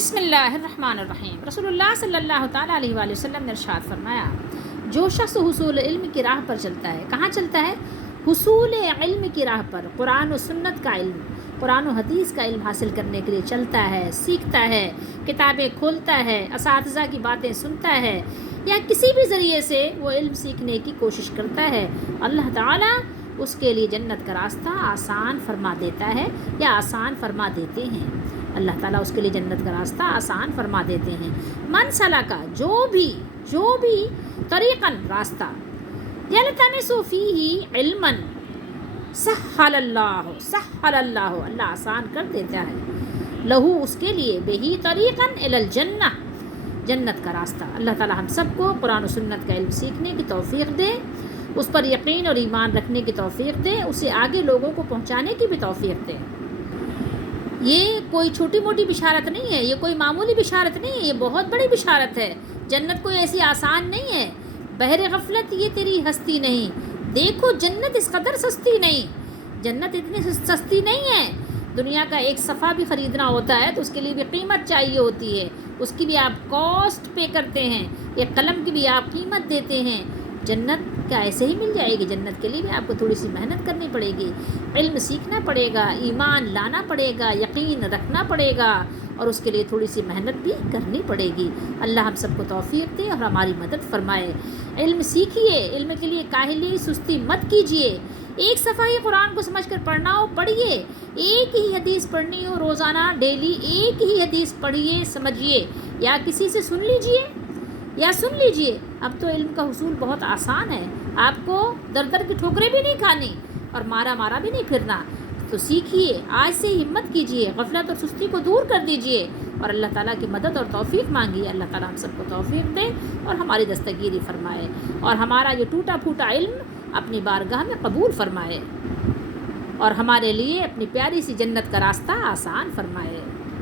بسم اللہ الرحمن الرحیم۔ رسول اللہ صلی اللہ تعالیٰ علیہ وآلہ وسلم نے ارشاد فرمایا، جو شخص حصول علم کی راہ پر چلتا ہے، کہاں چلتا ہے؟ حصول علم کی راہ پر، قرآن و سنت کا علم، قرآن و حدیث کا علم حاصل کرنے کے لیے چلتا ہے، سیکھتا ہے، کتابیں کھولتا ہے، اساتذہ کی باتیں سنتا ہے، یا کسی بھی ذریعے سے وہ علم سیکھنے کی کوشش کرتا ہے، اللہ تعالیٰ اس کے لیے جنت کا راستہ آسان فرما دیتا ہے یا آسان فرما دیتے ہیں۔ اللہ تعالیٰ اس کے لیے جنت کا راستہ آسان فرما دیتے ہیں۔ من سلک، جو بھی طریقاً راستہ، یلتمس فیہ علما، سہل اللہ اللہ آسان کر دیتا ہے، لہو اس کے لیے، بہی طریقاً الی الجنہ، جنت کا راستہ۔ اللہ تعالیٰ ہم سب کو قرآن و سنت کا علم سیکھنے کی توفیق دے، اس پر یقین اور ایمان رکھنے کی توفیق دے، اسے آگے لوگوں کو پہنچانے کی بھی توفیق دے۔ یہ کوئی چھوٹی موٹی بشارت نہیں ہے، یہ کوئی معمولی بشارت نہیں ہے، یہ بہت بڑی بشارت ہے۔ جنت کوئی ایسی آسان نہیں ہے، بہر غفلت یہ تیری ہستی نہیں، دیکھو جنت اس قدر سستی نہیں، جنت اتنی سستی نہیں ہے۔ دنیا کا ایک صفحہ بھی خریدنا ہوتا ہے تو اس کے لیے بھی قیمت چاہیے ہوتی ہے، اس کی بھی آپ کاسٹ پے کرتے ہیں، ایک قلم کی بھی آپ قیمت دیتے ہیں۔ جنت کیا ایسے ہی مل جائے گی؟ جنت کے لیے بھی آپ کو تھوڑی سی محنت کرنی پڑے گی، علم سیکھنا پڑے گا، ایمان لانا پڑے گا، یقین رکھنا پڑے گا، اور اس کے لیے تھوڑی سی محنت بھی کرنی پڑے گی۔ اللہ ہم سب کو توفیق دے اور ہماری مدد فرمائے۔ علم سیکھیے، علم کے لیے کاہلی سستی مت کیجیے۔ ایک صفحہ ہی قرآن کو سمجھ کر پڑھنا ہو پڑھیے، ایک ہی حدیث پڑھنی ہو روزانہ ڈیلی ایک ہی حدیث پڑھیے سمجھیے، یا کسی سے سن لیجیے یا سن لیجئے۔ اب تو علم کا حصول بہت آسان ہے، آپ کو در در کی ٹھوکریں بھی نہیں کھانی اور مارا بھی نہیں پھرنا۔ تو سیکھیے، آج سے ہمت کیجیے، غفلت اور سستی کو دور کر دیجیے اور اللہ تعالیٰ کی مدد اور توفیق مانگیے۔ اللہ تعالیٰ ہم سب کو توفیق دے اور ہماری دستگیری فرمائے، اور ہمارا یہ ٹوٹا پھوٹا علم اپنی بارگاہ میں قبول فرمائے، اور ہمارے لیے اپنی پیاری سی جنت کا راستہ آسان فرمائے۔